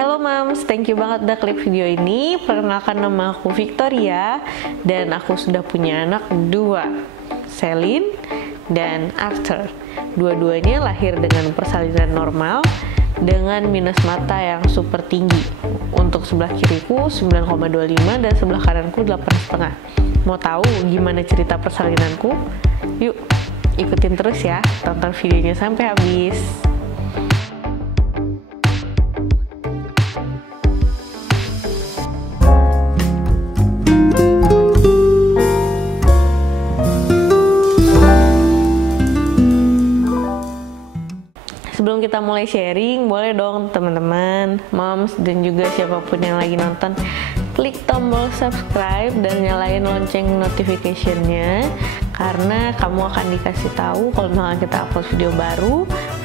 Halo Mams, thank you banget udah klik video ini. Perkenalkan, nama aku Victoria dan aku sudah punya anak 2, Celine dan Arthur. Dua-duanya lahir dengan persalinan normal dengan minus mata yang super tinggi. Untuk sebelah kiriku 9,25 dan sebelah kananku 8,5. Mau tahu gimana cerita persalinanku? Yuk, ikutin terus ya, tonton videonya sampai habis. Sebelum kita mulai sharing, boleh dong teman-teman, moms, dan juga siapapun yang lagi nonton, klik tombol subscribe dan nyalain lonceng notification-nya, karena kamu akan dikasih tahu kalau misalnya kita upload video baru,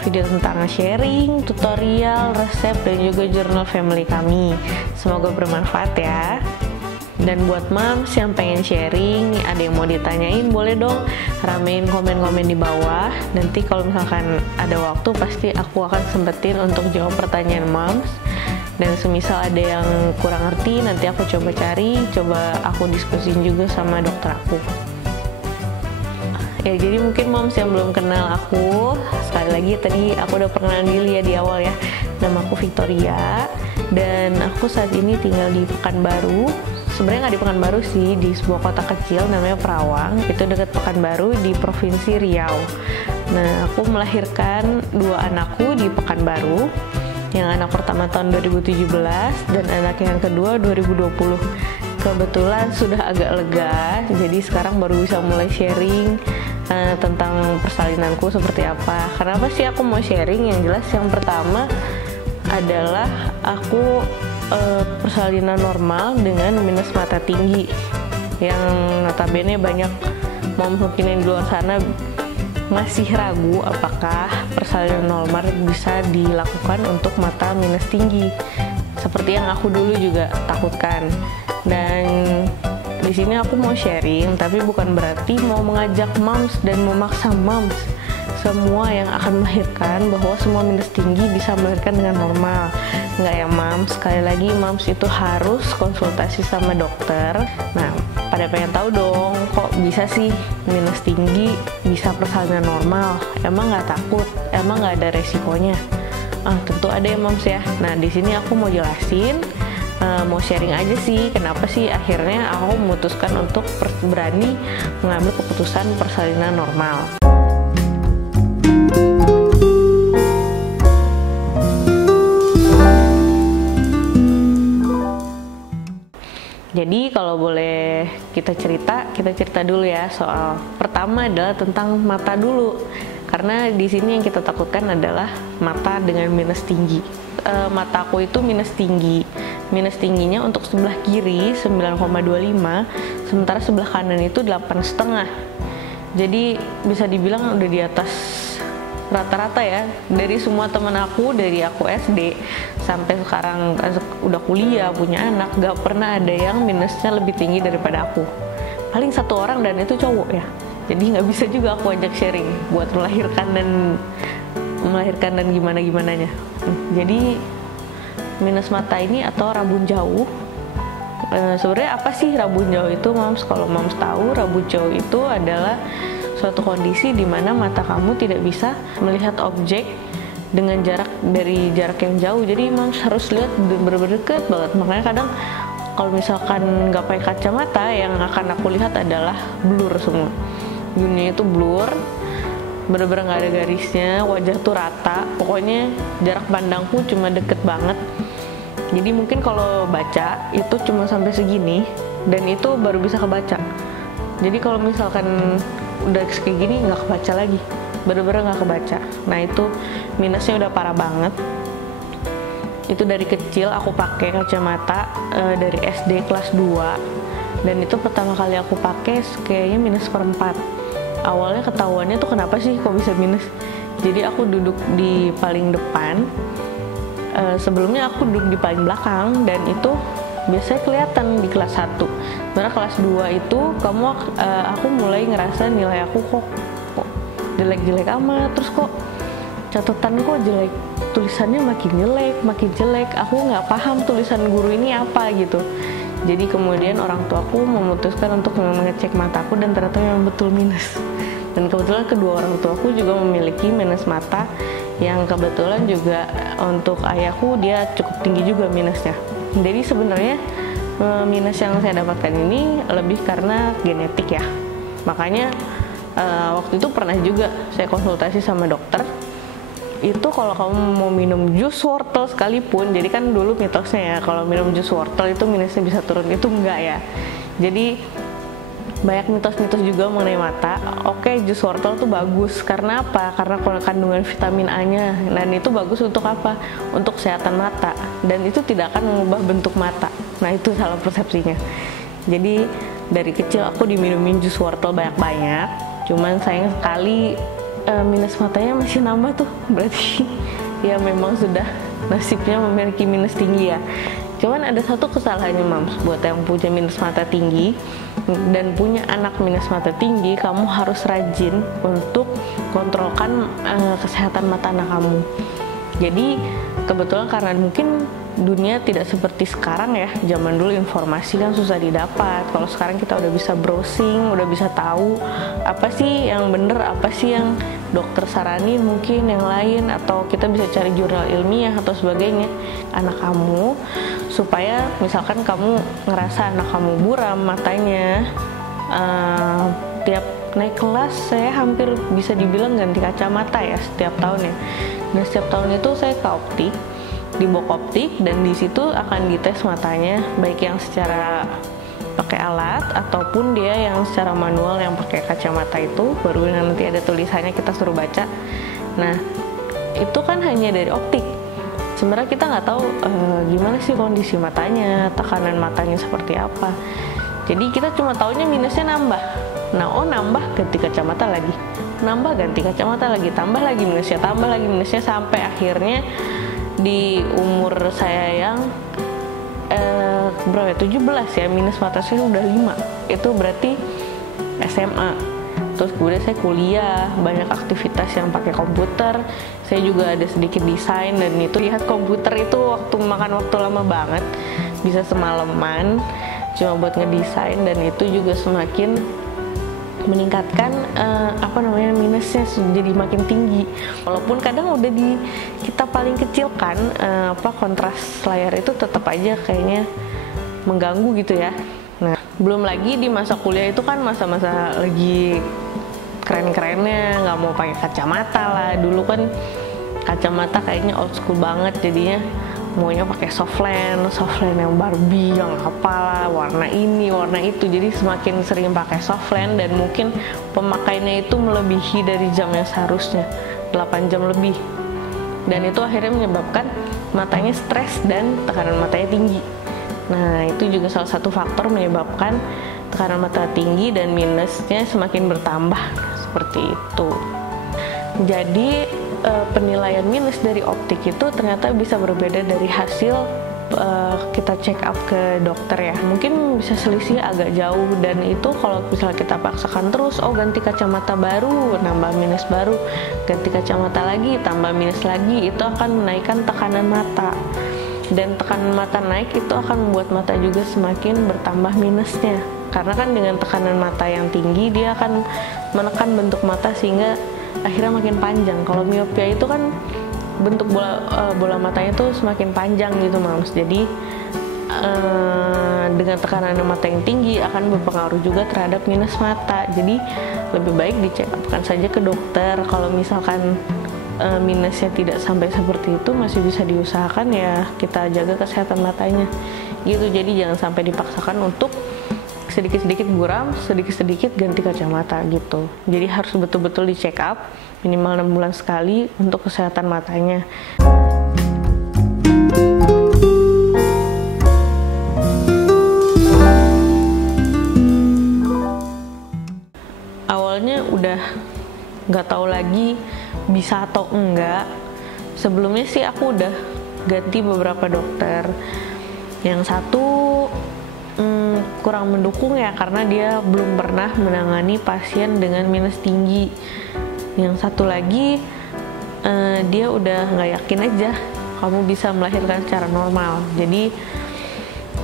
video tentang sharing, tutorial, resep, dan juga journal family kami. Semoga bermanfaat ya. Dan buat moms yang pengen sharing, ada yang mau ditanyain, boleh dong ramein komen-komen di bawah. Nanti kalau misalkan ada waktu, pasti aku akan sempetin untuk jawab pertanyaan moms. Dan semisal ada yang kurang ngerti, nanti aku coba cari, coba aku diskusin juga sama dokter aku. Ya, jadi mungkin moms yang belum kenal aku, sekali lagi tadi aku udah pernah diri ya di awal ya. Nama aku Victoria dan aku saat ini tinggal di Pekanbaru. Sebenarnya nggak di Pekanbaru sih, di sebuah kota kecil namanya Perawang, itu dekat Pekanbaru di Provinsi Riau. Nah, aku melahirkan 2 anakku di Pekanbaru. Yang anak pertama tahun 2017 dan anak yang kedua 2020. Kebetulan sudah agak lega, jadi sekarang baru bisa mulai sharing tentang persalinanku seperti apa. Kenapa sih aku mau sharing? Yang jelas yang pertama adalah aku persalinan normal dengan minus mata tinggi, yang notabene banyak mom mungkin yang di luar sana masih ragu apakah persalinan normal bisa dilakukan untuk mata minus tinggi, seperti yang aku dulu juga takutkan. Dan di sini aku mau sharing, tapi bukan berarti mau mengajak moms dan memaksa moms semua yang akan melahirkan bahwa semua minus tinggi bisa melahirkan dengan normal. Nggak ya moms, sekali lagi moms itu harus konsultasi sama dokter. Nah, pada pengen tahu dong, kok bisa sih minus tinggi bisa persalinan normal? Emang nggak takut? Emang nggak ada resikonya? Tentu ada ya moms ya. Nah, di sini aku mau jelasin, mau sharing aja sih kenapa sih akhirnya aku memutuskan untuk berani mengambil keputusan persalinan normal. Jadi kalau boleh kita cerita dulu ya soal pertama adalah tentang mata dulu. Karena di sini yang kita takutkan adalah mata dengan minus tinggi. Mataku itu minus tinggi. Minus tingginya untuk sebelah kiri 9,25, sementara sebelah kanan itu 8,5. Jadi bisa dibilang udah di atas rata-rata ya, dari semua teman aku, dari aku SD sampai sekarang udah kuliah punya anak, gak pernah ada yang minusnya lebih tinggi daripada aku. Paling 1 orang dan itu cowok ya, jadi nggak bisa juga aku ajak sharing buat melahirkan dan gimana-gimananya. Jadi minus mata ini atau rabun jauh, sebenarnya apa sih rabun jauh itu moms? Kalau moms tahu, rabun jauh itu adalah suatu kondisi di mana mata kamu tidak bisa melihat objek dengan jarak yang jauh. Jadi moms harus lihat bener-bener deket banget. Makanya kadang kalau misalkan nggak pakai kacamata, yang akan aku lihat adalah blur semua. Dunia itu blur, bener-bener nggak ada garisnya, wajah tuh rata. Pokoknya jarak pandangku cuma deket banget. Jadi mungkin kalau baca itu cuma sampai segini dan itu baru bisa kebaca. Jadi kalau misalkan udah kayak gini nggak kebaca lagi, bener-bener nggak kebaca. Nah itu minusnya udah parah banget. Itu dari kecil aku pakai kacamata dari SD kelas 2, dan itu pertama kali aku pakai kayaknya minus 1/4. Awalnya ketahuannya tuh kenapa sih kok bisa minus. Jadi aku duduk di paling depan, sebelumnya aku duduk di paling belakang, dan itu biasanya kelihatan di kelas 1. Karena kelas 2 itu aku mulai ngerasa nilai aku kok jelek-jelek amat, terus kok catatan kok jelek, tulisannya makin jelek, aku nggak paham tulisan guru ini apa gitu. Jadi kemudian orang tuaku memutuskan untuk mengecek mataku dan ternyata memang betul minus. Dan kebetulan kedua orang tuaku juga memiliki minus mata yang kebetulan juga untuk ayahku dia cukup tinggi juga minusnya. Jadi sebenarnya minus yang saya dapatkan ini lebih karena genetik ya. Makanya waktu itu pernah juga saya konsultasi sama dokter. Itu kalau kamu mau minum jus wortel sekalipun, jadi kan dulu mitosnya ya kalau minum jus wortel itu minusnya bisa turun, itu enggak ya. Jadi banyak mitos-mitos juga mengenai mata. Oke, jus wortel tuh bagus karena apa? Karena kandungan vitamin A-nya. Dan itu bagus untuk apa? Untuk kesehatan mata. Dan itu tidak akan mengubah bentuk mata. Nah, itu salah persepsinya. Jadi dari kecil aku diminumin jus wortel banyak-banyak. Cuman sayang sekali minus matanya masih nambah tuh. Berarti ya memang sudah nasibnya memiliki minus tinggi ya. Cuman ada satu kesalahannya Mams, buat yang punya minus mata tinggi dan punya anak minus mata tinggi, kamu harus rajin untuk kontrolkan kesehatan mata anak kamu. Jadi kebetulan karena mungkin dunia tidak seperti sekarang ya, zaman dulu informasi kan susah didapat. Kalau sekarang kita udah bisa browsing, udah bisa tahu apa sih yang bener, apa sih yang dokter saranin, mungkin yang lain, atau kita bisa cari jurnal ilmiah atau sebagainya. Anak kamu, supaya misalkan kamu ngerasa anak kamu buram matanya, tiap naik kelas saya hampir bisa dibilang ganti kacamata ya setiap tahun ya. Nah setiap tahun itu saya ke optik, di box optik, dan di situ akan dites matanya, baik yang secara pakai alat ataupun dia yang secara manual yang pakai kacamata itu, baru nanti ada tulisannya kita suruh baca. Nah itu kan hanya dari optik. Sebenarnya kita nggak tahu gimana sih kondisi matanya, tekanan matanya seperti apa. Jadi kita cuma taunya minusnya nambah. Nah, nambah ganti kacamata lagi, nambah ganti kacamata lagi, tambah lagi minusnya sampai akhirnya di umur saya yang berapa ya, 17 ya, minus mata saya udah 5. Itu berarti SMA. Terus kemudian saya kuliah, banyak aktivitas yang pakai komputer. Saya juga ada sedikit desain, dan itu lihat komputer itu makan waktu lama banget, bisa semalaman cuma buat ngedesain, dan itu juga semakin meningkatkan minusnya jadi makin tinggi. Walaupun kadang udah kita paling kecil kan kontras layar itu tetap aja kayaknya mengganggu gitu ya. Nah, belum lagi di masa kuliah itu kan masa-masa lagi keren-kerennya, nggak mau pakai kacamata lah. Dulu kan kacamata kayaknya old school banget, jadinya maunya pakai softland yang Barbie, yang apalah, warna ini, warna itu. Jadi semakin sering pakai softland, dan mungkin pemakaiannya itu melebihi dari jam yang seharusnya, 8 jam lebih. Dan itu akhirnya menyebabkan matanya stres dan tekanan matanya tinggi. Nah, itu juga salah satu faktor menyebabkan tekanan mata tinggi dan minusnya semakin bertambah, seperti itu. Jadi penilaian minus dari optik itu ternyata bisa berbeda dari hasil kita check up ke dokter ya. Mungkin bisa selisih agak jauh, dan itu kalau misalnya kita paksakan terus, ganti kacamata baru, nambah minus baru, ganti kacamata lagi, tambah minus lagi, itu akan menaikkan tekanan mata. Dan tekanan mata naik itu akan membuat mata juga semakin bertambah minusnya. Karena kan dengan tekanan mata yang tinggi, dia akan menekan bentuk mata sehingga akhirnya makin panjang. Kalau miopia itu kan bentuk bola matanya itu semakin panjang gitu Mams. Jadi dengan tekanan mata yang tinggi akan berpengaruh juga terhadap minus mata. Jadi lebih baik dicek upkan saja ke dokter. Kalau misalkan minusnya tidak sampai seperti itu, masih bisa diusahakan ya kita jaga kesehatan matanya gitu. Jadi jangan sampai dipaksakan untuk sedikit-sedikit buram, sedikit-sedikit ganti kacamata gitu. Jadi harus betul-betul di check up minimal 6 bulan sekali untuk kesehatan matanya. Awalnya udah nggak tahu lagi bisa atau enggak. Sebelumnya sih aku udah ganti beberapa dokter. Yang satu kurang mendukung ya, karena dia belum pernah menangani pasien dengan minus tinggi. Yang satu lagi dia udah nggak yakin aja kamu bisa melahirkan secara normal. Jadi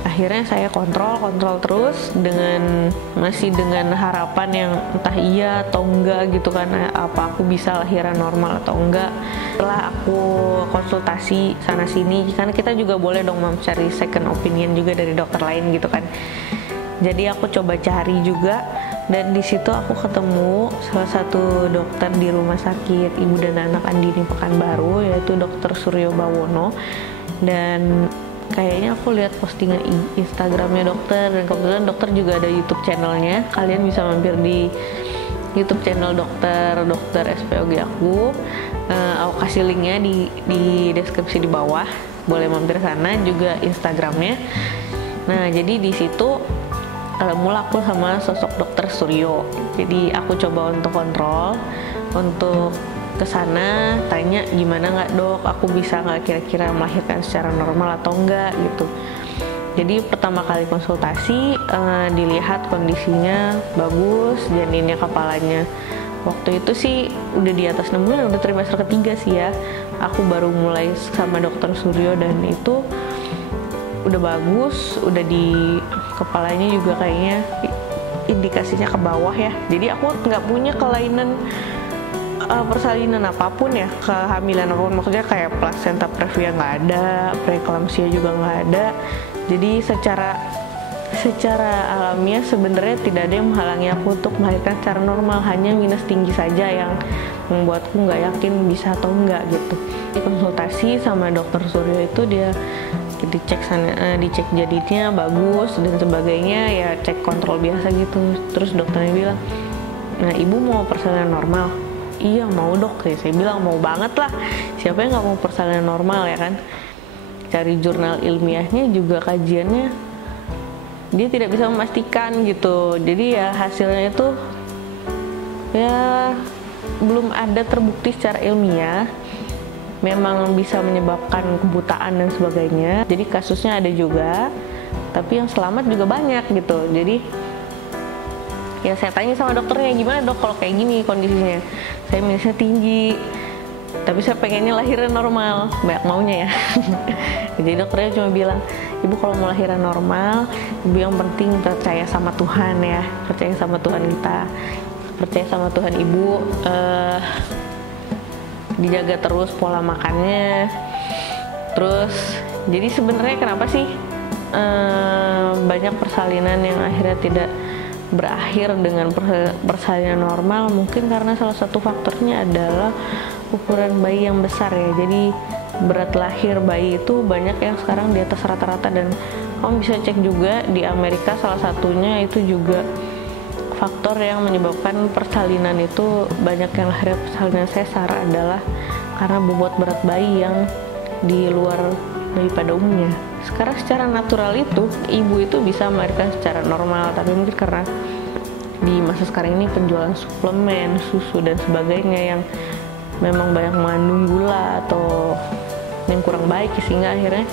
akhirnya saya kontrol terus masih dengan harapan yang entah iya atau enggak gitu kan, apa aku bisa lahiran normal atau enggak. Setelah aku konsultasi sana sini, karena kita juga boleh dong mencari second opinion juga dari dokter lain gitu kan. Jadi aku coba cari juga, dan di situ aku ketemu salah satu dokter di Rumah Sakit Ibu dan Anak Andini Pekanbaru, yaitu Dokter Suryo Bawono. Dan kayaknya aku lihat postingan Instagramnya dokter, dan kebetulan dokter juga ada YouTube channelnya. Kalian bisa mampir di YouTube channel dokter SPOG aku. Aku kasih linknya di deskripsi di bawah. Boleh mampir sana, juga Instagramnya. Nah, jadi di situ mulai aku sama sosok dokter Suryo. Jadi aku coba untuk kontrol, untuk kesana tanya gimana nggak dok, aku bisa nggak kira-kira melahirkan secara normal atau enggak gitu. Jadi pertama kali konsultasi dilihat kondisinya bagus, janinnya kepalanya waktu itu sih udah di atas 6 bulan, udah trimester ketiga sih ya. Aku baru mulai sama dokter Suryo dan itu udah bagus, udah di kepalanya juga kayaknya indikasinya ke bawah ya. Jadi aku nggak punya kelainan persalinan apapun ya, kehamilan apapun, maksudnya kayak plasenta previa nggak ada, preeklamsia juga nggak ada. Jadi secara alamiah sebenarnya tidak ada yang menghalangi aku untuk melahirkan secara normal, hanya minus tinggi saja yang membuatku nggak yakin bisa atau enggak gitu. Di konsultasi sama dokter Suryo itu dia dicek jadinya bagus dan sebagainya, ya cek kontrol biasa gitu. Terus dokternya bilang, nah ibu mau persalinan normal? Iya mau dok, ya saya bilang mau banget lah, siapa yang nggak mau persalinan normal ya kan. Cari jurnal ilmiahnya juga kajiannya dia tidak bisa memastikan gitu. Jadi ya hasilnya itu ya belum ada terbukti secara ilmiah memang bisa menyebabkan kebutaan dan sebagainya. Jadi kasusnya ada juga, tapi yang selamat juga banyak gitu. Jadi ya saya tanya sama dokternya, gimana dok kalau kayak gini kondisinya, saya minusnya tinggi tapi saya pengennya lahiran normal, banyak maunya ya. Jadi dokternya cuma bilang, ibu kalau mau lahiran normal, ibu yang penting percaya sama Tuhan ya, percaya sama Tuhan kita, percaya sama Tuhan ibu, dijaga terus pola makannya. Terus jadi sebenarnya kenapa sih banyak persalinan yang akhirnya tidak berakhir dengan persalinan normal? Mungkin karena salah satu faktornya adalah ukuran bayi yang besar ya. Jadi berat lahir bayi itu banyak yang sekarang di atas rata-rata, dan kamu bisa cek juga di Amerika salah satunya itu juga faktor yang menyebabkan persalinan itu banyak yang lahir persalinan sesar adalah karena bobot berat bayi yang di luar daripada umumnya. Sekarang secara natural itu ibu itu bisa melahirkan secara normal, tapi mungkin karena di masa sekarang ini penjualan suplemen, susu dan sebagainya yang memang banyak mengandung gula atau yang kurang baik, sehingga akhirnya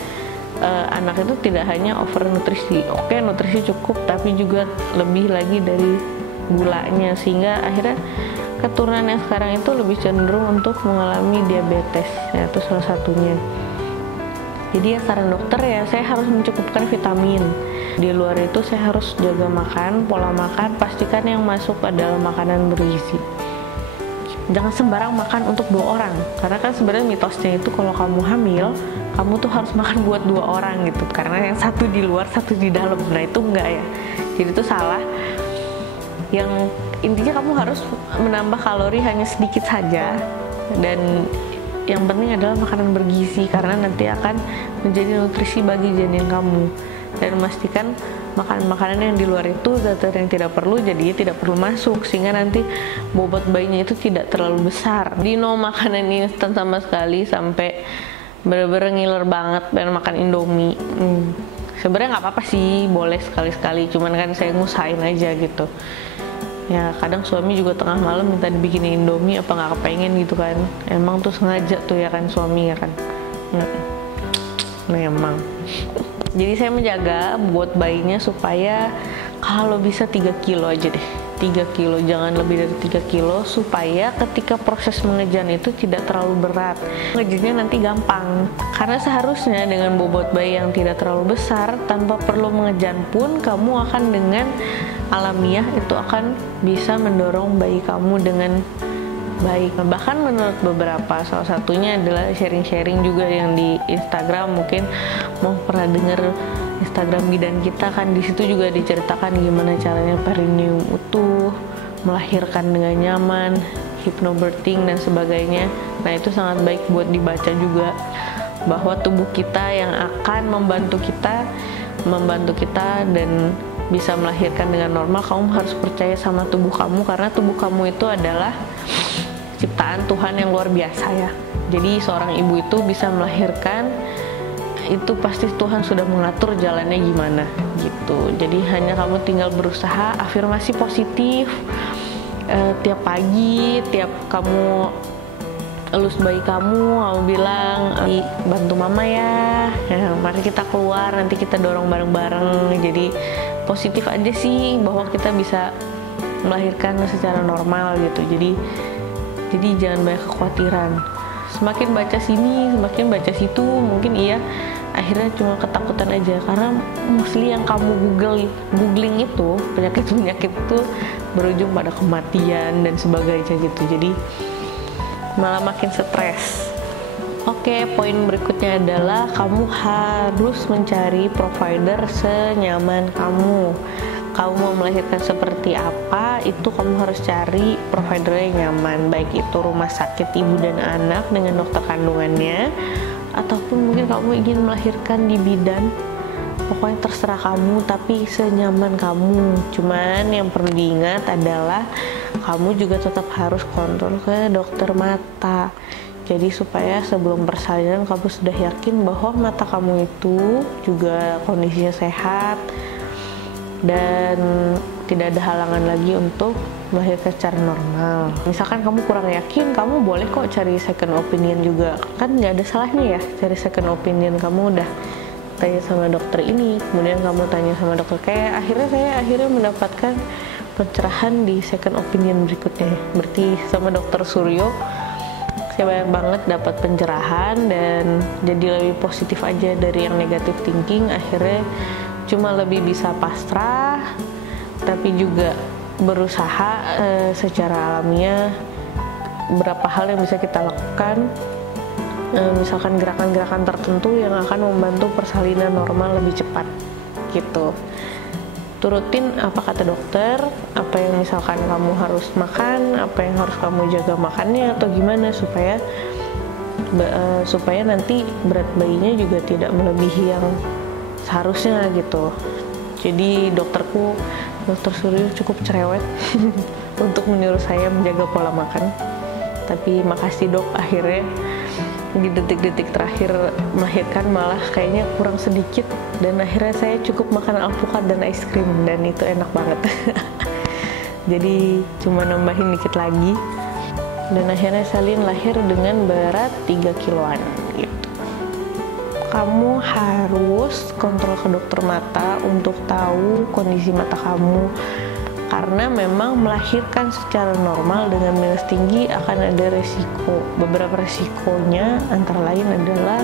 anak itu tidak hanya over nutrisi. Oke, nutrisi cukup, tapi juga lebih lagi dari gulanya, sehingga akhirnya keturunan yang sekarang itu lebih cenderung untuk mengalami diabetes ya, itu salah satunya. Jadi ya saran dokter ya, saya harus mencukupkan vitamin. Di luar itu saya harus jaga makan, pola makan, pastikan yang masuk adalah makanan bergizi. Jangan sembarang makan untuk 2 orang, karena kan sebenarnya mitosnya itu kalau kamu hamil, kamu tuh harus makan buat 2 orang gitu, karena yang satu di luar, satu di dalam. Nah itu enggak ya, jadi itu salah. Yang intinya kamu harus menambah kalori hanya sedikit saja, dan yang penting adalah makanan bergizi, karena nanti akan menjadi nutrisi bagi janin kamu. Dan memastikan makanan-makanan yang di luar itu zat-zat yang tidak perlu jadinya tidak perlu masuk, sehingga nanti bobot bayinya itu tidak terlalu besar. Di no makanan instan sama sekali, sampai bener-bener ngiler banget pengen makan Indomie. Sebenarnya nggak apa-apa sih, boleh sekali-sekali, cuman kan saya ngusahain aja gitu. Ya kadang suami juga tengah malam minta dibikinin Indomie, apa nggak kepengen gitu kan. Emang tuh sengaja tuh ya kan suami ya kan. Memang. Jadi saya menjaga buat bayinya supaya kalau bisa 3 kilo aja deh. 3 kilo, jangan lebih dari 3 kilo, supaya ketika proses mengejan itu tidak terlalu berat. Ngejannya nanti gampang, karena seharusnya dengan bobot bayi yang tidak terlalu besar, tanpa perlu mengejan pun, kamu akan dengan alamiah itu akan bisa mendorong bayi kamu dengan baik. Bahkan menurut beberapa, salah satunya adalah sharing-sharing juga yang di Instagram, mungkin mau pernah dengar Instagram bidan kita kan, di situ juga diceritakan gimana caranya perineum utuh, melahirkan dengan nyaman, hypnobirthing dan sebagainya. Nah, itu sangat baik buat dibaca juga, bahwa tubuh kita yang akan membantu kita dan bisa melahirkan dengan normal. Kamu harus percaya sama tubuh kamu, karena tubuh kamu itu adalah ciptaan Tuhan yang luar biasa ya. Jadi seorang ibu itu bisa melahirkan, itu pasti Tuhan sudah mengatur jalannya gimana gitu. Jadi hanya kamu tinggal berusaha, afirmasi positif tiap pagi, tiap kamu elus bayi kamu bilang, bantu mama ya, mari kita keluar, nanti kita dorong bareng-bareng. Jadi positif aja sih, bahwa kita bisa melahirkan secara normal gitu. Jadi jangan banyak kekhawatiran. Semakin baca sini, semakin baca situ, mungkin iya akhirnya cuma ketakutan aja, karena mostly yang kamu googling itu penyakit itu berujung pada kematian dan sebagainya gitu. Jadi malah makin stres. Oke, poin berikutnya adalah kamu harus mencari provider senyaman kamu. Kamu mau melahirkan seperti apa, itu kamu harus cari provider yang nyaman, baik itu rumah sakit ibu dan anak dengan dokter kandungannya, ataupun mungkin kamu ingin melahirkan di bidan. Pokoknya terserah kamu, tapi senyaman kamu. Cuman yang perlu diingat adalah kamu juga tetap harus kontrol ke dokter mata. Jadi supaya sebelum persalinan kamu sudah yakin bahwa mata kamu itu juga kondisinya sehat dan tidak ada halangan lagi untuk melahirkan secara normal. Misalkan kamu kurang yakin, kamu boleh kok cari second opinion juga, kan nggak ada salahnya ya cari second opinion. Kamu udah tanya sama dokter ini, kemudian kamu tanya sama dokter, kayak saya mendapatkan pencerahan di second opinion berikutnya. Berarti sama dokter Suryo saya banyak banget dapat pencerahan dan jadi lebih positif aja dari yang negatif thinking. Akhirnya cuma lebih bisa pasrah, tapi juga berusaha secara alamiah berapa hal yang bisa kita lakukan, misalkan gerakan-gerakan tertentu yang akan membantu persalinan normal lebih cepat gitu. Turutin apa kata dokter, apa yang misalkan kamu harus makan, apa yang harus kamu jaga makannya atau gimana, supaya nanti berat bayinya juga tidak melebihi yang seharusnya gitu. Jadi dokter Suryo cukup cerewet untuk menyuruh saya menjaga pola makan. Tapi makasih dok, akhirnya di detik-detik terakhir melahirkan malah kayaknya kurang sedikit, dan akhirnya saya cukup makan alpukat dan es krim, dan itu enak banget. Jadi cuma nambahin dikit lagi, dan akhirnya Salin lahir dengan berat 3 kiloan gitu. Kamu harus kontrol ke dokter mata untuk tahu kondisi mata kamu, karena memang melahirkan secara normal dengan minus tinggi akan ada resiko. Beberapa resikonya antara lain adalah,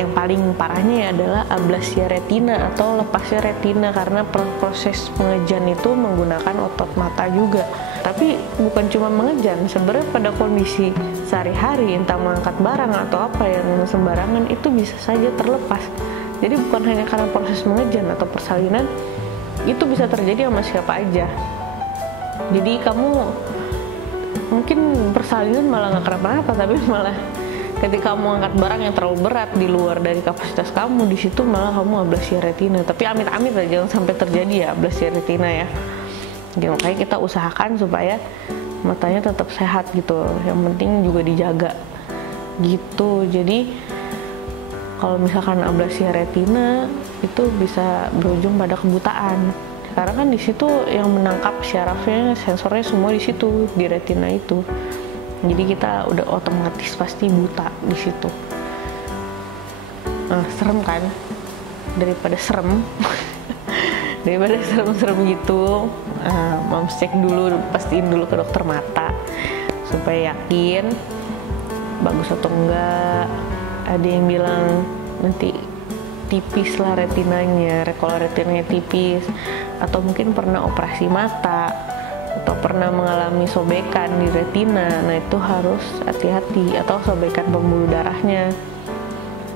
yang paling parahnya adalah ablasia retina atau lepasnya retina, karena proses pengejan itu menggunakan otot mata juga. Tapi bukan cuma mengejan, sebenarnya pada kondisi sehari-hari, entah mengangkat barang atau apa yang sembarangan, itu bisa saja terlepas. Jadi bukan hanya karena proses mengejan atau persalinan, itu bisa terjadi sama siapa aja. Jadi kamu mungkin persalinan malah nggak kenapa-napa, tapi malah ketika kamu angkat barang yang terlalu berat di luar dari kapasitas kamu, di situ malah kamu ablasia retina. Tapi amit-amit lah, jangan sampai terjadi ya ablasia retina ya. Jadi makanya kita usahakan supaya matanya tetap sehat gitu. Yang penting juga dijaga gitu. Jadi kalau misalkan ablasia retina itu bisa berujung pada kebutaan. Karena kan di situ yang menangkap syarafnya, sensornya semua di situ, di retina itu. Jadi kita udah otomatis pasti buta di situ. Nah, serem kan? Daripada serem, daripada serem-serem gitu. Moms cek dulu, pastiin dulu ke dokter mata supaya yakin bagus atau enggak. Ada yang bilang nanti tipis lah retinanya, kalau retinanya tipis, atau mungkin pernah operasi mata atau pernah mengalami sobekan di retina. Nah itu harus hati-hati, atau sobekan pembuluh darahnya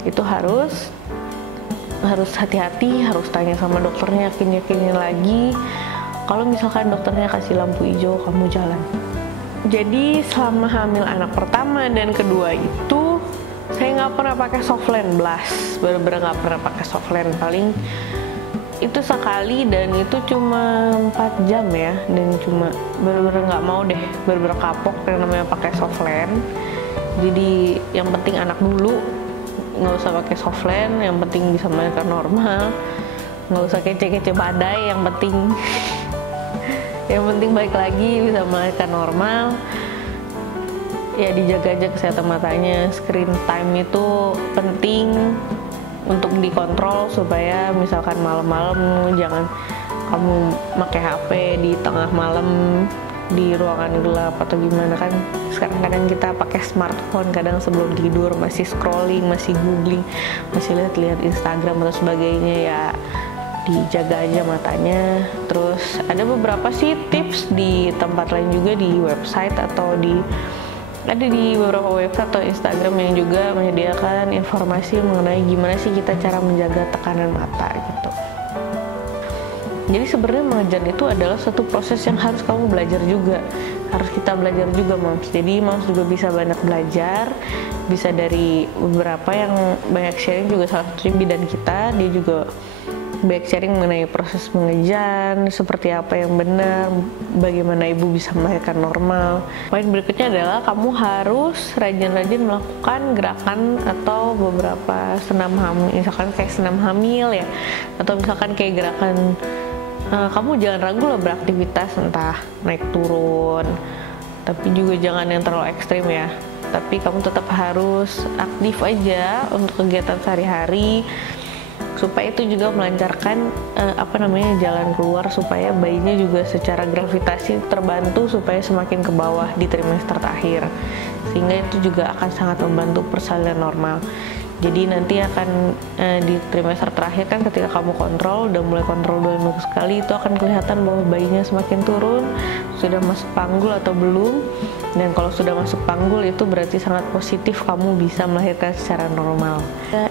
itu harus hati-hati, harus tanya sama dokternya, yakin-yakinin lagi. Kalau misalkan dokternya kasih lampu hijau, kamu jalan. Jadi selama hamil anak pertama dan kedua itu saya nggak pernah pakai softland blast, bener-bener nggak pernah pakai softland. Paling itu sekali, dan itu cuma 4 jam ya, dan cuma bener-bener nggak mau deh, bener-bener kapok yang namanya pakai softland. Jadi yang penting anak dulu, nggak usah pakai softland, yang penting bisa melahirkan normal, nggak usah kece-kece badai, yang penting balik lagi bisa melahirkan normal. Ya dijaga aja kesehatan matanya. Screen time itu penting untuk dikontrol, supaya misalkan malam-malam jangan kamu pakai HP di tengah malam di ruangan gelap atau gimana. Kan sekarang kadang kita pakai smartphone, kadang sebelum tidur masih scrolling, masih googling, masih lihat-lihat Instagram atau sebagainya. Ya dijaga aja matanya. Terus ada beberapa sih tips di tempat lain juga, di website atau ada di beberapa website atau Instagram yang juga menyediakan informasi mengenai gimana sih kita cara menjaga tekanan mata gitu. Jadi sebenarnya mengajar itu adalah satu proses yang harus kamu belajar juga, harus kita belajar juga moms. Jadi moms juga bisa banyak belajar, bisa dari beberapa yang banyak sharing, juga salah satunya bidan kita, dia juga banyak sharing mengenai proses pengejan, seperti apa yang benar, bagaimana ibu bisa melahirkan normal. Poin berikutnya adalah kamu harus rajin-rajin melakukan gerakan atau beberapa senam hamil, misalkan kayak senam hamil ya, atau misalkan kayak gerakan kamu jangan ragu lah beraktivitas, entah naik turun, tapi juga jangan yang terlalu ekstrim ya. Tapi kamu tetap harus aktif aja untuk kegiatan sehari-hari, supaya itu juga melancarkan jalan keluar, supaya bayinya juga secara gravitasi terbantu supaya semakin ke bawah di trimester terakhir, sehingga itu juga akan sangat membantu persalinan normal. Jadi nanti akan di trimester terakhir kan, ketika kamu kontrol, udah mulai kontrol 2 minggu sekali, itu akan kelihatan bahwa bayinya semakin turun, sudah masuk panggul atau belum. Dan kalau sudah masuk panggul itu berarti sangat positif, kamu bisa melahirkan secara normal.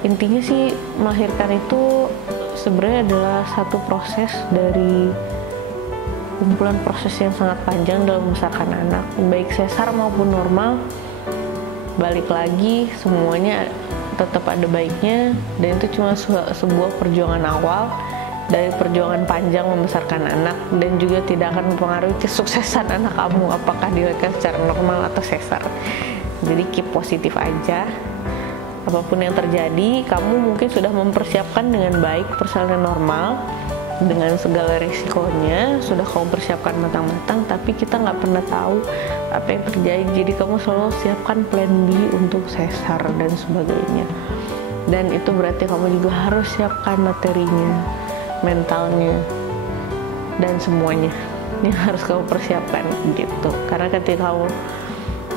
Intinya sih melahirkan itu sebenarnya adalah satu proses dari kumpulan proses yang sangat panjang dalam membesarkan anak, baik sesar maupun normal. Balik lagi, semuanya tetap ada baiknya, dan itu cuma sebuah perjuangan awal dari perjuangan panjang membesarkan anak, dan juga tidak akan mempengaruhi kesuksesan anak kamu apakah dilahirkan secara normal atau sesar. Jadi keep positif aja, apapun yang terjadi kamu mungkin sudah mempersiapkan dengan baik persalinan normal dengan segala risikonya, sudah kamu persiapkan matang-matang, tapi kita nggak pernah tahu apa yang terjadi. Jadi kamu selalu siapkan plan B untuk sesar dan sebagainya, dan itu berarti kamu juga harus siapkan materinya, mentalnya, dan semuanya yang harus kamu persiapkan gitu. Karena ketika kamu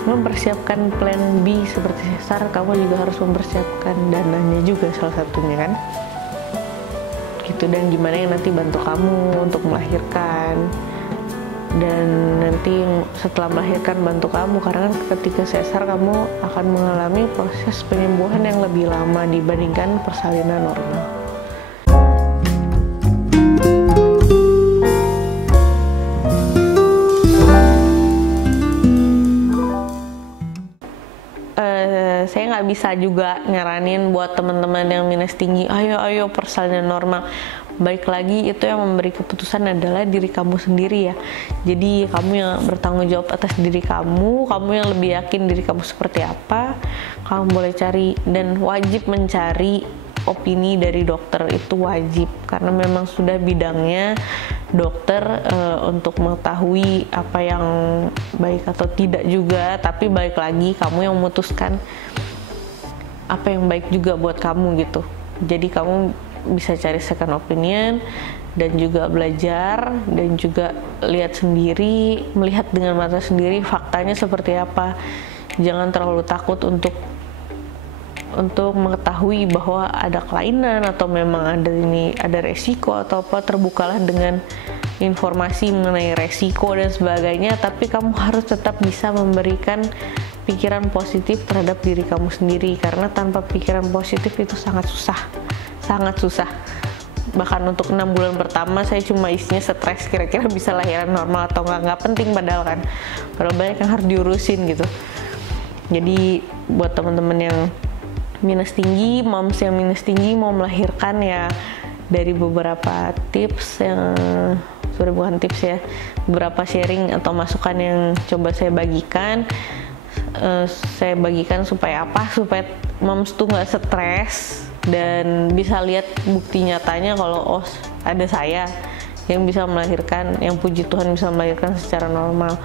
mempersiapkan plan B seperti sesar, kamu juga harus mempersiapkan dananya juga salah satunya kan gitu. Dan gimana yang nanti bantu kamu untuk melahirkan, dan nanti setelah melahirkan bantu kamu, karena ketika sesar kamu akan mengalami proses penyembuhan yang lebih lama dibandingkan persalinan normal. Saya nggak bisa juga nyaranin buat teman-teman yang minus tinggi, ayo persalinan normal. Baik lagi, itu yang memberi keputusan adalah diri kamu sendiri ya. Jadi kamu yang bertanggung jawab atas diri kamu yang lebih yakin diri kamu seperti apa. Kamu boleh cari dan wajib mencari opini dari dokter, itu wajib, karena memang sudah bidangnya dokter untuk mengetahui apa yang baik atau tidak juga. Tapi balik lagi, kamu yang memutuskan apa yang baik juga buat kamu gitu. Jadi kamu bisa cari second opinion dan juga belajar dan juga lihat sendiri, melihat dengan mata sendiri faktanya seperti apa. Jangan terlalu takut untuk mengetahui bahwa ada kelainan atau memang ada resiko atau apa. Terbukalah dengan informasi mengenai resiko dan sebagainya, tapi kamu harus tetap bisa memberikan pikiran positif terhadap diri kamu sendiri, karena tanpa pikiran positif itu sangat susah. Bahkan untuk 6 bulan pertama saya cuma isinya stres, kira-kira bisa lahiran normal atau nggak penting padahal banyak yang harus diurusin gitu. Jadi buat teman-teman yang minus tinggi, moms yang minus tinggi mau melahirkan ya, dari beberapa tips yang bukan tips ya, beberapa sharing atau masukan yang coba saya bagikan supaya moms tuh nggak stres dan bisa lihat bukti nyatanya kalau ada saya yang bisa melahirkan, yang puji Tuhan bisa melahirkan secara normal.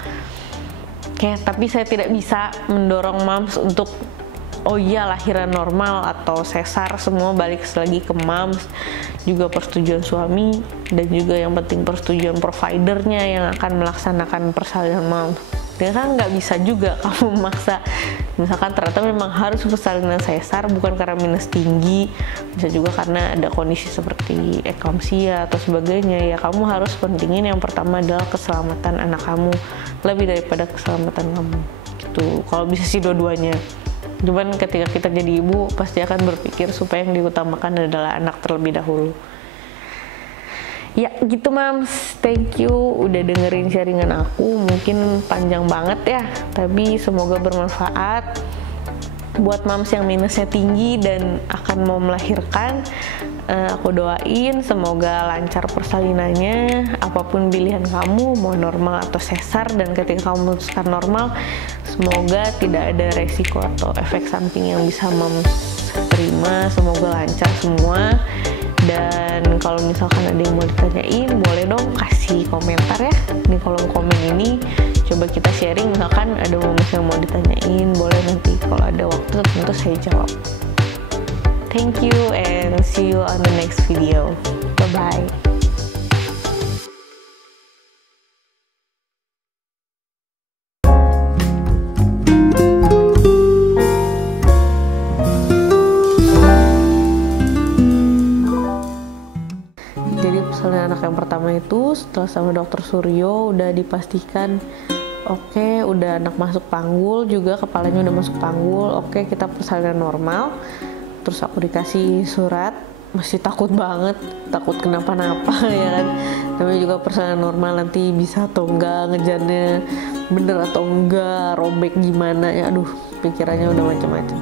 Tapi saya tidak bisa mendorong moms untuk lahiran normal atau sesar, semua balik lagi ke moms, juga persetujuan suami, dan juga yang penting persetujuan providernya yang akan melaksanakan persalinan moms. Ya kan nggak bisa juga kamu memaksa, misalkan ternyata memang harus persalinan sesar bukan karena minus tinggi, bisa juga karena ada kondisi seperti eklamsia atau sebagainya, ya kamu harus pentingin yang pertama adalah keselamatan anak kamu lebih daripada keselamatan kamu gitu. Kalau bisa sih dua-duanya, cuman ketika kita jadi ibu pasti akan berpikir supaya yang diutamakan adalah anak terlebih dahulu. Ya gitu moms, thank you udah dengerin sharingan aku, mungkin panjang banget ya, tapi semoga bermanfaat buat moms yang minusnya tinggi dan akan mau melahirkan. Aku doain semoga lancar persalinannya, apapun pilihan kamu, mau normal atau sesar, dan ketika kamu memutuskan normal, semoga tidak ada resiko atau efek samping yang bisa moms terima. Semoga lancar semua. Dan kalau misalkan ada yang mau ditanyain, boleh dong kasih komentar ya di kolom komen ini. Coba kita sharing, misalkan ada momen yang mau ditanyain, boleh nanti kalau ada waktu tentu saya jawab. Thank you and see you on the next video. Bye-bye. Anak yang pertama itu setelah sama dokter Suryo udah dipastikan oke, udah anak masuk panggul juga, kepalanya udah masuk panggul, oke, kita persalinan normal. Terus aku dikasih surat, masih takut banget, takut kenapa-napa ya kan, namanya juga persalinan normal, nanti bisa atau enggak, ngejarnya bener atau enggak, robek gimana ya, aduh pikirannya udah macam-macam.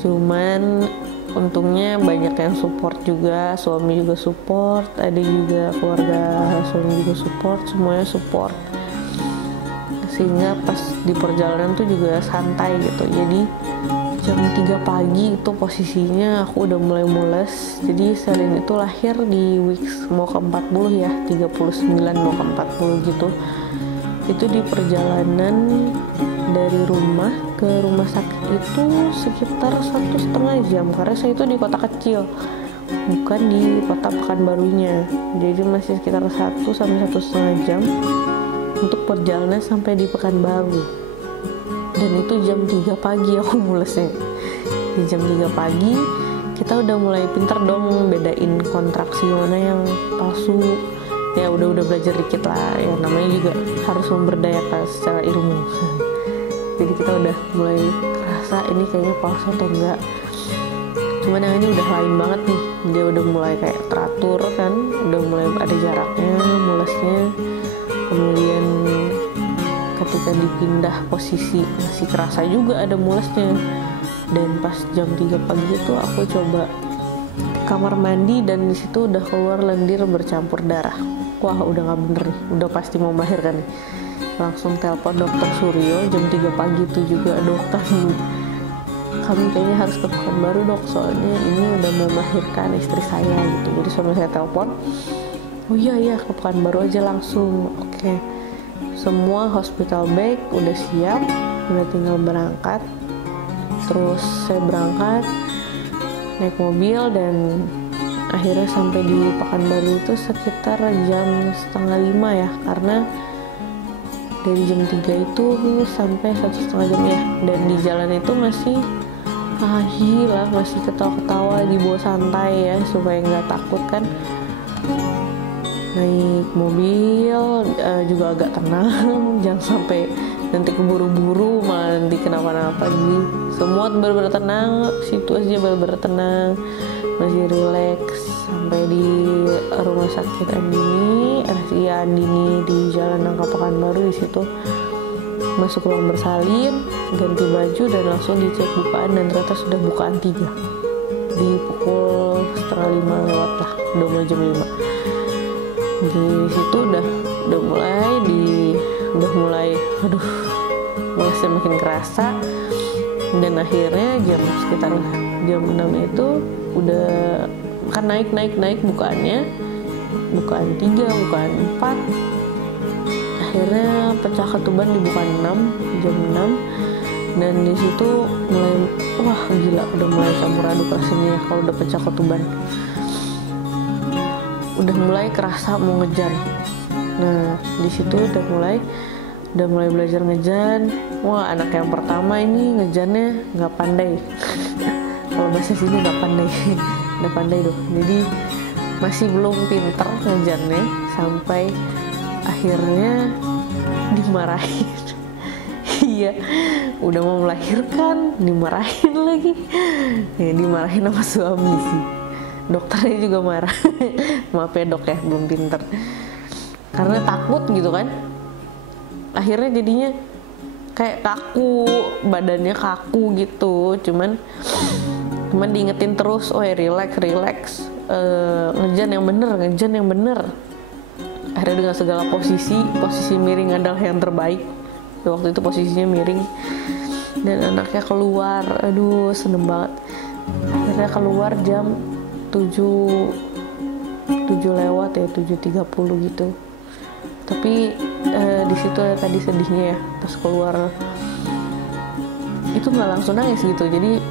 Cuman untungnya banyak yang support juga, suami juga support, ada juga keluarga suami juga support, semuanya support, sehingga pas di perjalanan tuh juga santai gitu. Jadi jam 3 pagi itu posisinya aku udah mulai mules. Jadi Selin itu lahir di weeks mau ke 40 ya, 39 mau ke 40 gitu. Itu di perjalanan dari rumah ke rumah sakit itu sekitar 1,5 jam, karena saya itu di kota kecil, bukan di kota Pekanbarunya. Jadi masih sekitar 1 sampai 1,5 jam untuk perjalanan sampai di Pekanbaru. Dan itu jam 3 pagi aku mulesnya. Di jam 3 pagi kita udah mulai pinter dong bedain kontraksi mana yang palsu. Ya udah belajar dikit lah, ya namanya juga harus memberdayakan secara ilmu. Jadi kita udah mulai kerasa ini kayaknya palsu atau enggak. Cuman yang ini udah lain banget nih, dia udah mulai kayak teratur kan, udah mulai ada jaraknya, mulesnya. Kemudian ketika dipindah posisi masih kerasa juga ada mulesnya. Dan pas jam 3 pagi itu aku coba kamar mandi dan disitu udah keluar lendir bercampur darah. Wah udah gak bener nih, udah pasti mau melahirkan nih. Langsung telepon dokter Suryo jam 3 pagi itu juga, dokter kami kayaknya harus ke Pekanbaru dok, soalnya ini udah mau melahirkan istri saya gitu. Jadi suami saya telepon, oh iya ke Pekanbaru aja langsung. Oke. Semua hospital bag udah siap, udah tinggal berangkat. Terus saya berangkat naik mobil dan akhirnya sampai di Pekanbaru itu sekitar jam 4:30 ya, karena dari jam 3 itu sampai 1,5 jam ya, dan di jalan itu masih gila, masih ketawa-ketawa, dibawa santai ya supaya nggak takut kan. Naik mobil juga agak tenang, jangan sampai nanti keburu-buru malah nanti kenapa-napa. Jadi semua benar-benar tenang, situasinya benar-benar tenang, masih rileks. Sampai di rumah sakit Andini, RSIA Andini di Jalan Nangka Pekanbaru. Di situ masuk ruang bersalin, ganti baju dan langsung dicek bukaan, dan ternyata sudah bukaan 3 di pukul 4:30 lewat lah, udah mau jam 5. Di situ udah mulai mulasnya makin kerasa, dan akhirnya sekitar jam 6 itu udah kan naik bukaannya, bukaan 3, bukaan 4, akhirnya pecah ketuban di bukaan 6, jam 6. Dan di situ mulai gila, udah mulai campur aduk rasanya kalau udah pecah ketuban, udah mulai kerasa mau ngejan. Nah di situ udah mulai belajar ngejan. Wah, anak yang pertama ini ngejannya nggak pandai. Kalau bahasa sini nggak pandai, udah pandai dong. Jadi masih belum pinter ngejannya, sampai akhirnya dimarahin. Iya, udah mau melahirkan dimarahin lagi. Ya, dimarahin sama suami sih. Dokternya juga marah. Maaf ya dok ya, belum pinter. Karena takut gitu kan. Akhirnya jadinya kayak kaku, badannya kaku gitu. Cuman diingetin terus, relax, ngejan yang bener. Akhirnya dengan segala posisi miring adalah yang terbaik. Waktu itu posisinya miring, dan anaknya keluar. Aduh, seneng banget. Akhirnya keluar jam 7 lewat ya, 7:30 gitu. Tapi di situ tadi sedihnya ya, pas keluar itu nggak langsung nangis gitu. Jadi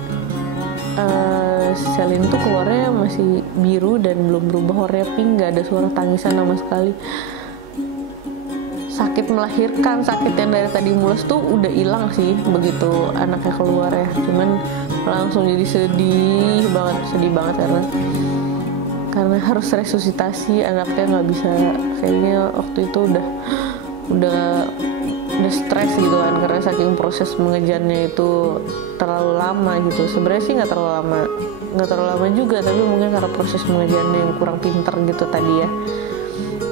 Selin tuh keluarnya masih biru dan belum berubah warnanya pink, nggak ada suara tangisan sama sekali. Sakit melahirkan, sakit yang dari tadi mules tuh udah hilang sih begitu anaknya keluar ya. Cuman langsung jadi sedih banget karena harus resusitasi. Anaknya nggak bisa, kayaknya waktu itu udah stres gitu kan, karena saking proses mengejarnya itu terlalu lama gitu. Sebenarnya sih nggak terlalu lama juga, tapi mungkin karena proses mengejarnya yang kurang pinter gitu tadi ya.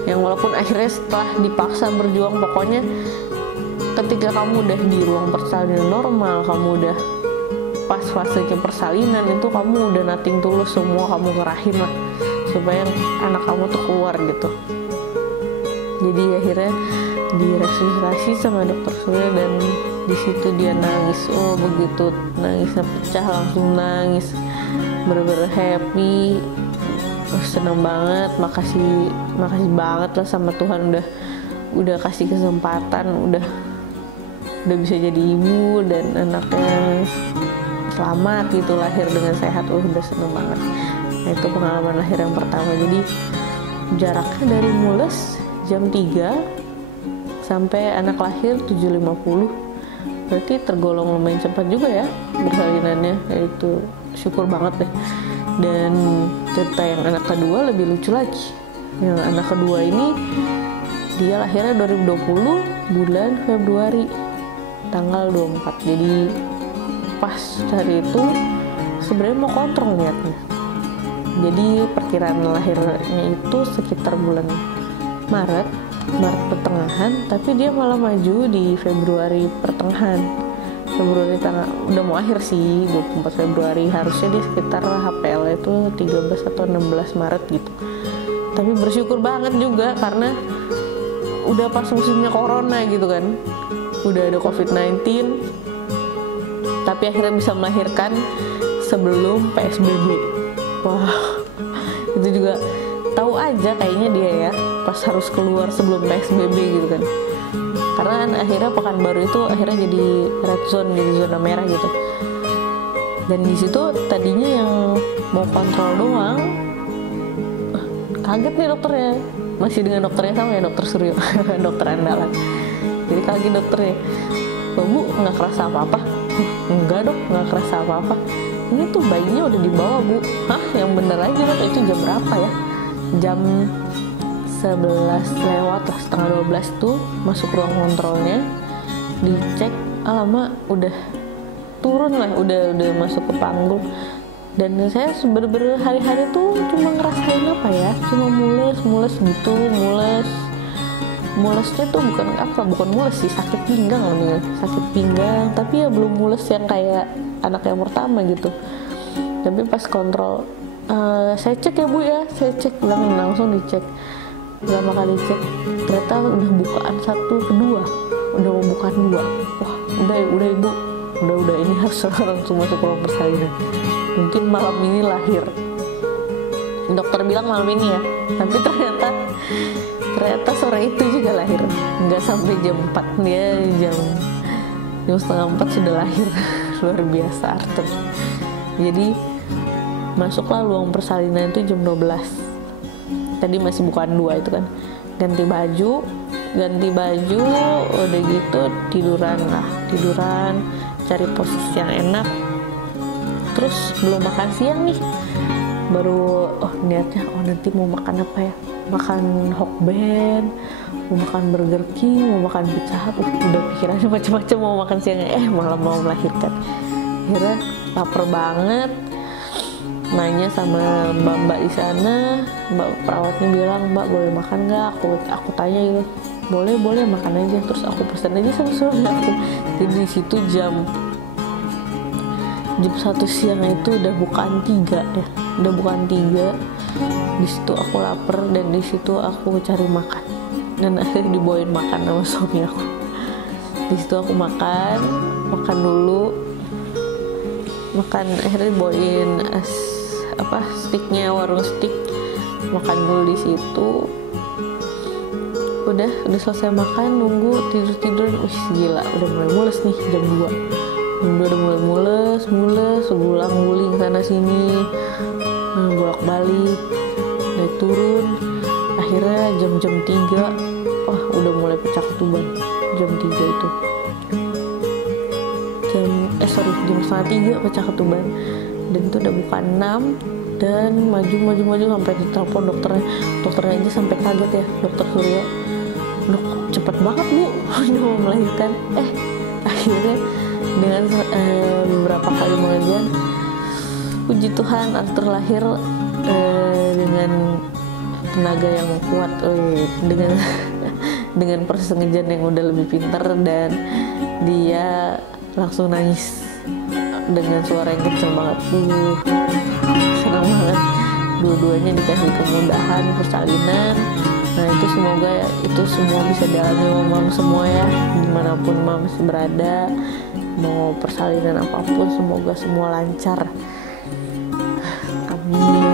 Yang walaupun akhirnya setelah dipaksa berjuang, pokoknya ketika kamu udah di ruang persalinan normal, kamu udah pas fasenya persalinan, itu kamu udah nating tulus, semua kamu ngerahin lah supaya anak kamu tuh keluar gitu. Jadi akhirnya diresusitasi sama dokter Surya, dan di situ dia nangis. Begitu nangisnya pecah, langsung nangis, bener-bener happy. Seneng banget, makasih banget lah sama Tuhan udah kasih kesempatan, udah bisa jadi ibu dan anaknya selamat gitu, lahir dengan sehat. Udah seneng banget. Nah, itu pengalaman lahir yang pertama. Jadi jaraknya dari mules jam 3 sampai anak lahir 7:50, berarti tergolong lumayan cepat juga ya bersalinannya. Itu syukur banget deh. Dan cerita yang anak kedua lebih lucu lagi. Yang anak kedua ini dia lahirnya 2020 bulan Februari tanggal 24. Jadi pas hari itu sebenarnya mau kontrol niatnya. Jadi perkiraan lahirnya itu sekitar bulan Maret pertengahan, tapi dia malah maju di Februari pertengahan. Februari udah mau akhir sih, 24 Februari, harusnya dia sekitar HPL itu 13 atau 16 Maret gitu. Tapi bersyukur banget juga karena udah pas musimnya corona gitu kan, udah ada COVID-19, tapi akhirnya bisa melahirkan sebelum PSBB. Wah, itu juga tahu aja kayaknya dia ya, pas harus keluar sebelum PSBB gitu kan. Karena akhirnya Pekanbaru itu akhirnya jadi red zone, jadi zona merah gitu. Dan di situ tadinya yang mau kontrol doang kaget nih dokternya, masih dengan dokternya sama ya, dokter Suryo dokter andalan. Jadi kaget dokternya, Bu nggak kerasa apa-apa? Enggak dok, nggak kerasa apa-apa. Ini tuh bayinya udah dibawa Bu. Hah, yang bener aja dok. Itu jam berapa ya? Jam 11 lewat lah, setengah 12 tuh masuk ruang kontrolnya, dicek, alamak udah turun lah, udah masuk ke panggul. Dan saya bener-bener hari-hari tuh cuma ngerasain apa ya, cuma mules gitu, mulesnya tuh bukan mules sih, sakit pinggang namanya, sakit pinggang, tapi ya belum mules yang kayak anak yang pertama gitu. Tapi pas kontrol, saya cek ya Bu ya, saya cek langsung dicek, berapa kali cek, ternyata udah bukaan 1, kedua, udah mau bukaan 2, wah udah Ibu, udah ini harus langsung masuk ruang persalinan, mungkin malam ini lahir. Dokter bilang malam ini ya, tapi ternyata sore itu juga lahir, nggak sampai jam 4, dia jam setengah 4 sudah lahir. Luar biasa Arthur. Jadi masuklah ruang persalinan itu jam 12, tadi masih bukan 2 itu kan, ganti baju, udah gitu tiduran, cari posisi yang enak. Terus belum makan siang nih, baru niatnya nanti mau makan apa ya, makan Hokben, mau makan Burger King, mau makan Pizza Hut, udah pikirannya macam-macam mau makan siangnya, malam mau melahirkan. Akhirnya lapar banget, nanya sama mbak di sana, mbak perawatnya bilang, Mbak boleh makan nggak? Aku tanya gitu, boleh makan aja. Terus aku pesan aja sama suami aku. Jadi di situ jam 1 siang itu udah bukaan 3 ya, di situ aku lapar dan di situ aku cari makan dan akhirnya dibawain makan sama suami aku. Di situ aku makan akhirnya dibawain sticknya, warung stick, makan dulu di situ. Udah selesai makan, nunggu tidur, gila udah mulai mules nih, jam 2 udah mulai mules, guling sana sini, bolak balik, naik turun. Akhirnya jam 3, udah mulai pecah ketuban. Jam 3 itu jam setengah 3 pecah ketuban, dan itu udah buka 6 dan maju sampai ditelepon dokternya aja sampai kaget ya, dokter Suryo, dok cepet banget Bu udah mau melahirkan. Akhirnya dengan beberapa kali pengajian, puji Tuhan Arthur lahir dengan tenaga yang kuat, dengan proses pengajian yang udah lebih pintar, dan dia langsung nangis dengan suara yang kenceng banget. Senang banget, dua-duanya dikasih kemudahan persalinan. Nah itu semoga ya, itu semua bisa dialami sama mam semua ya, dimanapun mam berada, mau persalinan apapun, semoga semua lancar. Amin.